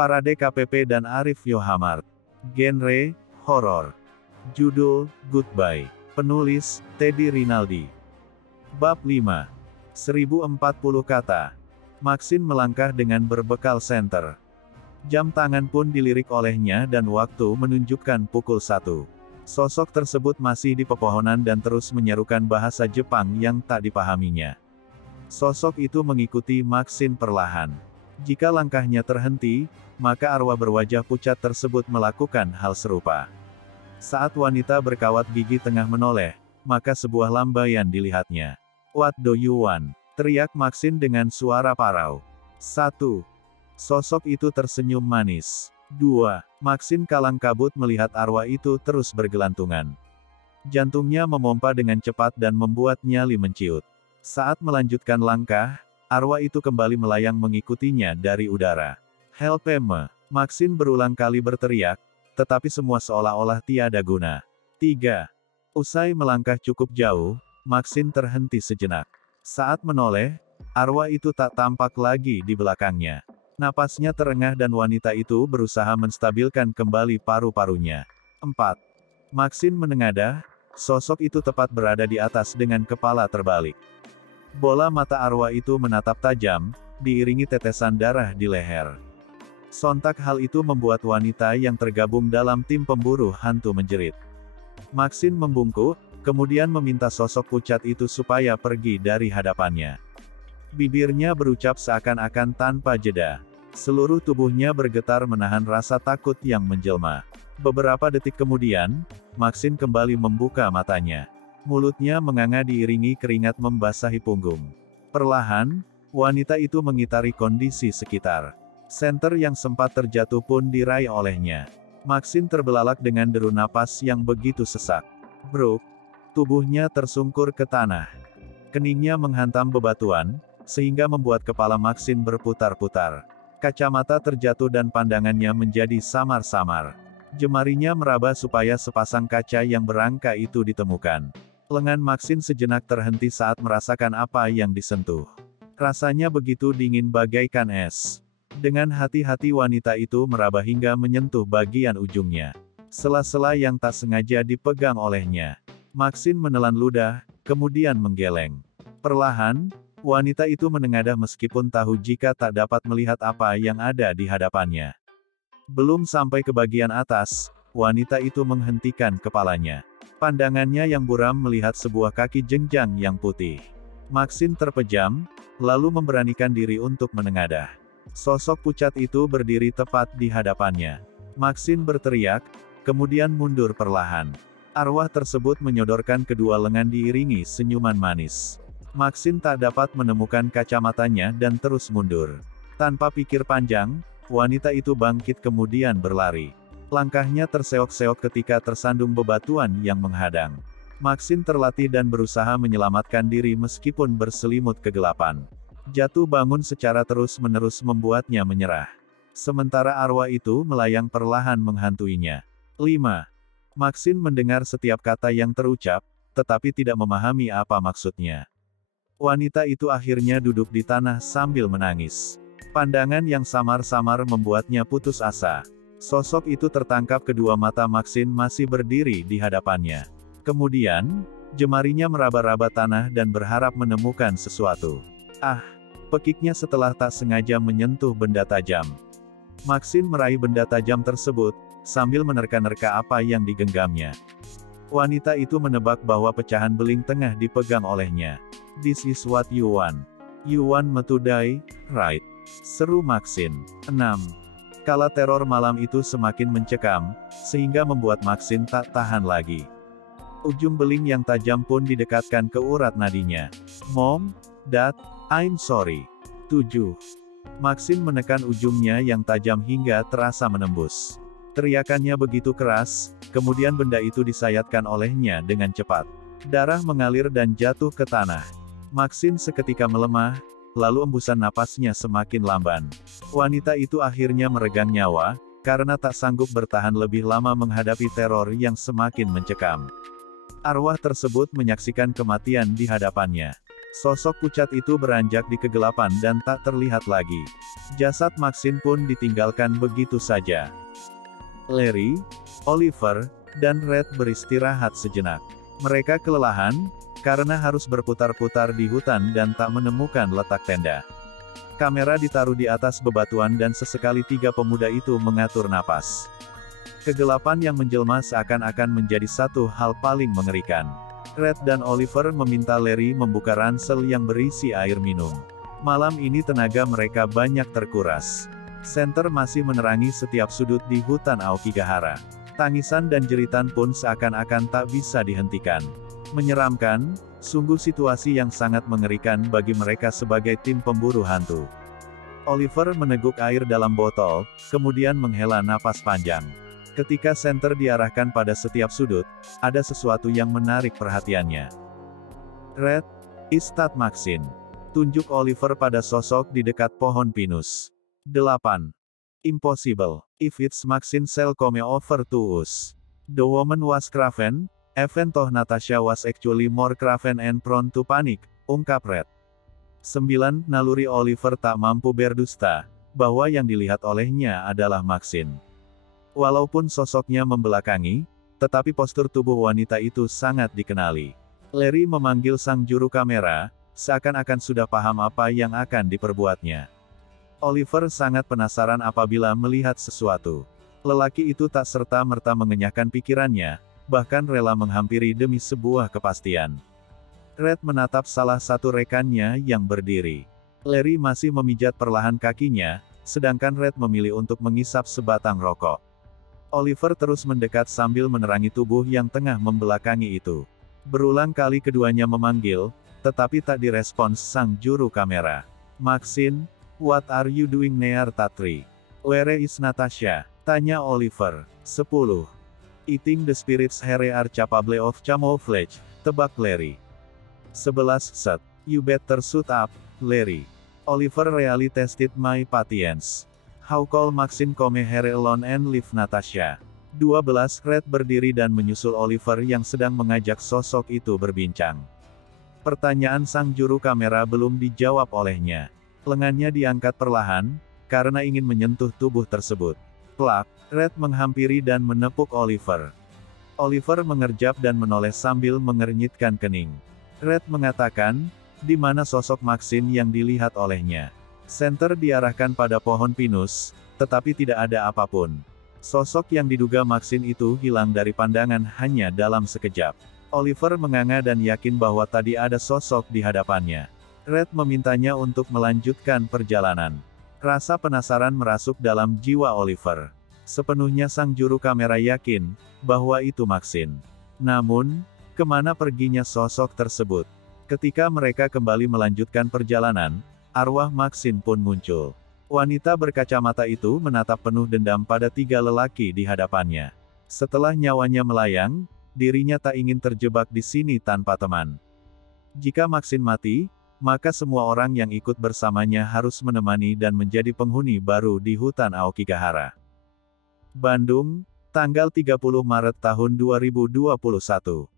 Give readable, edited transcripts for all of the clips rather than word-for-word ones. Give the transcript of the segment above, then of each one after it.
Parade KPP dan Arif Yohamart. Genre, horor. Judul, Goodbye. Penulis, Teddy Rinaldi. Bab 5. 1040 kata. Maxine melangkah dengan berbekal senter. Jam tangan pun dilirik olehnya dan waktu menunjukkan pukul 1. Sosok tersebut masih di pepohonan dan terus menyerukan bahasa Jepang yang tak dipahaminya. Sosok itu mengikuti Maxine perlahan. Jika langkahnya terhenti, maka arwah berwajah pucat tersebut melakukan hal serupa. Saat wanita berkawat gigi tengah menoleh, maka sebuah lambaian dilihatnya. "What do you want?" teriak Maxine dengan suara parau. 1. Sosok itu tersenyum manis. 2. Maxine kalang kabut melihat arwah itu terus bergelantungan. Jantungnya memompa dengan cepat dan membuat nyali menciut. Saat melanjutkan langkah, arwah itu kembali melayang mengikutinya dari udara. "Help me!" Maxine berulang kali berteriak, tetapi semua seolah-olah tiada guna. 3. Usai melangkah cukup jauh, Maxine terhenti sejenak. Saat menoleh, arwah itu tak tampak lagi di belakangnya. Napasnya terengah dan wanita itu berusaha menstabilkan kembali paru-parunya. 4. Maxine menengadah, sosok itu tepat berada di atas dengan kepala terbalik. Bola mata arwah itu menatap tajam, diiringi tetesan darah di leher. Sontak hal itu membuat wanita yang tergabung dalam tim pemburu hantu menjerit. Maxine membungkuk, kemudian meminta sosok pucat itu supaya pergi dari hadapannya. Bibirnya berucap seakan-akan tanpa jeda. Seluruh tubuhnya bergetar menahan rasa takut yang menjelma. Beberapa detik kemudian, Maxine kembali membuka matanya. Mulutnya menganga diiringi keringat membasahi punggung. Perlahan, wanita itu mengitari kondisi sekitar. Senter yang sempat terjatuh pun diraih olehnya. Maxine terbelalak dengan deru napas yang begitu sesak. Bruk! Tubuhnya tersungkur ke tanah. Keningnya menghantam bebatuan, sehingga membuat kepala Maxine berputar-putar. Kacamata terjatuh dan pandangannya menjadi samar-samar. Jemarinya meraba supaya sepasang kaca yang berangka itu ditemukan. Lengan Maxine sejenak terhenti saat merasakan apa yang disentuh. Rasanya begitu dingin bagaikan es. Dengan hati-hati wanita itu meraba hingga menyentuh bagian ujungnya. Sela-sela yang tak sengaja dipegang olehnya. Maxine menelan ludah, kemudian menggeleng. Perlahan, wanita itu menengadah meskipun tahu jika tak dapat melihat apa yang ada di hadapannya. Belum sampai ke bagian atas, wanita itu menghentikan kepalanya. Pandangannya yang buram melihat sebuah kaki jenjang yang putih. Maxine terpejam, lalu memberanikan diri untuk menengadah. Sosok pucat itu berdiri tepat di hadapannya. Maxine berteriak, kemudian mundur perlahan. Arwah tersebut menyodorkan kedua lengan diiringi senyuman manis. Maxine tak dapat menemukan kacamatanya dan terus mundur. Tanpa pikir panjang, wanita itu bangkit kemudian berlari. Langkahnya terseok-seok ketika tersandung bebatuan yang menghadang. Maxine terlatih dan berusaha menyelamatkan diri meskipun berselimut kegelapan. Jatuh bangun secara terus-menerus membuatnya menyerah. Sementara arwah itu melayang perlahan menghantuinya. 5. Maxine mendengar setiap kata yang terucap, tetapi tidak memahami apa maksudnya. Wanita itu akhirnya duduk di tanah sambil menangis. Pandangan yang samar-samar membuatnya putus asa. Sosok itu tertangkap kedua mata Maxine masih berdiri di hadapannya. Kemudian, jemarinya meraba-raba tanah dan berharap menemukan sesuatu. "Ah!" pekiknya setelah tak sengaja menyentuh benda tajam. Maxine meraih benda tajam tersebut, sambil menerka-nerka apa yang digenggamnya. Wanita itu menebak bahwa pecahan beling tengah dipegang olehnya. "This is what you want. You want me to die, right?" seru Maxine. 6. Kala teror malam itu semakin mencekam, sehingga membuat Maxine tak tahan lagi. Ujung beling yang tajam pun didekatkan ke urat nadinya. "Mom, Dad, I'm sorry." 7. Maxine menekan ujungnya yang tajam hingga terasa menembus. Teriakannya begitu keras, kemudian benda itu disayatkan olehnya dengan cepat. Darah mengalir dan jatuh ke tanah. Maxine seketika melemah, lalu embusan napasnya semakin lamban. Wanita itu akhirnya meregang nyawa, karena tak sanggup bertahan lebih lama menghadapi teror yang semakin mencekam. Arwah tersebut menyaksikan kematian di hadapannya. Sosok pucat itu beranjak di kegelapan dan tak terlihat lagi. Jasad Maxine pun ditinggalkan begitu saja. Larry, Oliver, dan Red beristirahat sejenak. Mereka kelelahan, karena harus berputar-putar di hutan dan tak menemukan letak tenda. Kamera ditaruh di atas bebatuan dan sesekali tiga pemuda itu mengatur napas. Kegelapan yang menjelma seakan-akan menjadi satu hal paling mengerikan. Red dan Oliver meminta Larry membuka ransel yang berisi air minum. Malam ini tenaga mereka banyak terkuras. Senter masih menerangi setiap sudut di hutan Aokigahara. Tangisan dan jeritan pun seakan-akan tak bisa dihentikan. Menyeramkan, sungguh situasi yang sangat mengerikan bagi mereka sebagai tim pemburu hantu. Oliver meneguk air dalam botol, kemudian menghela napas panjang. Ketika senter diarahkan pada setiap sudut, ada sesuatu yang menarik perhatiannya. Red, Istat Maxine. Tunjuk Oliver pada sosok di dekat pohon pinus. 8. Impossible. If it's Maxine shall come over to us. The woman was craven, even though Natasha was actually more craven and prone to panic, ungkap Red. 9. Naluri Oliver tak mampu berdusta, bahwa yang dilihat olehnya adalah Maxine. Walaupun sosoknya membelakangi, tetapi postur tubuh wanita itu sangat dikenali. Larry memanggil sang juru kamera, seakan-akan sudah paham apa yang akan diperbuatnya. Oliver sangat penasaran apabila melihat sesuatu. Lelaki itu tak serta-merta mengenyahkan pikirannya, bahkan rela menghampiri demi sebuah kepastian. Red menatap salah satu rekannya yang berdiri. Larry masih memijat perlahan kakinya, sedangkan Red memilih untuk mengisap sebatang rokok. Oliver terus mendekat sambil menerangi tubuh yang tengah membelakangi itu. Berulang kali keduanya memanggil, tetapi tak direspons sang juru kamera. Maxine, what are you doing near that tree? Where is Natasha? Tanya Oliver. 10. Eating the spirits here are capable of camouflage, tebak Larry. 11. Set. You better suit up, Larry. Oliver really tested my patience. How could Maxine come here alone and leave Natasha? 12. Red berdiri dan menyusul Oliver yang sedang mengajak sosok itu berbincang. Pertanyaan sang juru kamera belum dijawab olehnya. Lengannya diangkat perlahan, karena ingin menyentuh tubuh tersebut. Plak, Red menghampiri dan menepuk Oliver. Oliver mengerjap dan menoleh sambil mengernyitkan kening. Red mengatakan, di mana sosok Maxine yang dilihat olehnya. Senter diarahkan pada pohon pinus, tetapi tidak ada apapun. Sosok yang diduga Maxine itu hilang dari pandangan hanya dalam sekejap. Oliver menganga dan yakin bahwa tadi ada sosok di hadapannya. Red memintanya untuk melanjutkan perjalanan. Rasa penasaran merasuk dalam jiwa Oliver. Sepenuhnya sang juru kamera yakin, bahwa itu Maxine. Namun, kemana perginya sosok tersebut? Ketika mereka kembali melanjutkan perjalanan, arwah Maxine pun muncul. Wanita berkacamata itu menatap penuh dendam pada tiga lelaki di hadapannya. Setelah nyawanya melayang, dirinya tak ingin terjebak di sini tanpa teman. Jika Maxine mati, maka semua orang yang ikut bersamanya harus menemani dan menjadi penghuni baru di hutan Aokigahara. Bandung, tanggal 30 Maret tahun 2021.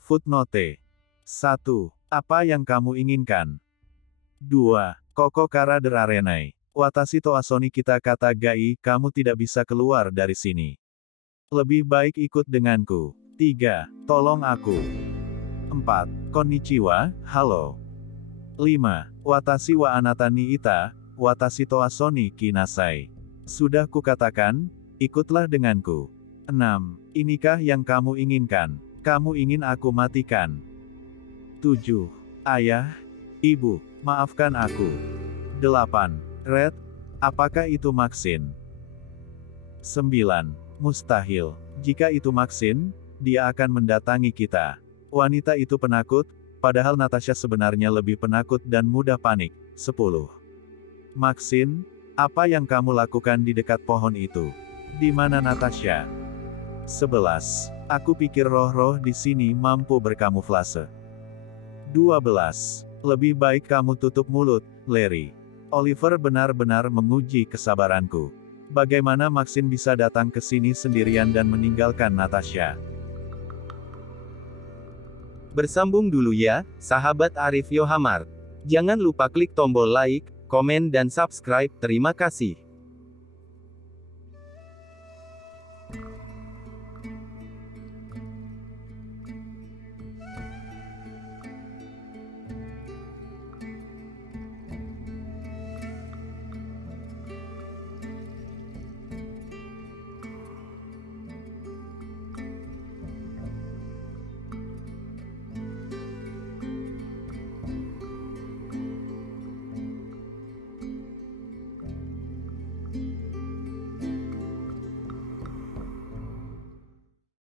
Footnote 1. Apa yang kamu inginkan? 2. Koko kara derarenai. Watashi to asoni kita kata gai, kamu tidak bisa keluar dari sini. Lebih baik ikut denganku. 3. Tolong aku. 4. Konnichiwa, halo. 5. Watashi wa anata ni ita, watashi to asoni kinasai. Sudah kukatakan, ikutlah denganku. 6. Inikah yang kamu inginkan? Kamu ingin aku matikan? 7. Ayah, ibu, maafkan aku. 8. Red, apakah itu Maxine? 9. Mustahil. Jika itu Maxine, dia akan mendatangi kita. Wanita itu penakut, padahal Natasha sebenarnya lebih penakut dan mudah panik. 10. Maxine, apa yang kamu lakukan di dekat pohon itu? Di mana Natasha? 11. Aku pikir roh-roh di sini mampu berkamuflase. 12. Lebih baik kamu tutup mulut, Larry. Oliver benar-benar menguji kesabaranku. Bagaimana Maxine bisa datang ke sini sendirian dan meninggalkan Natasha? Bersambung dulu ya, sahabat Arif Yohamart. Jangan lupa klik tombol like, komen dan subscribe. Terima kasih.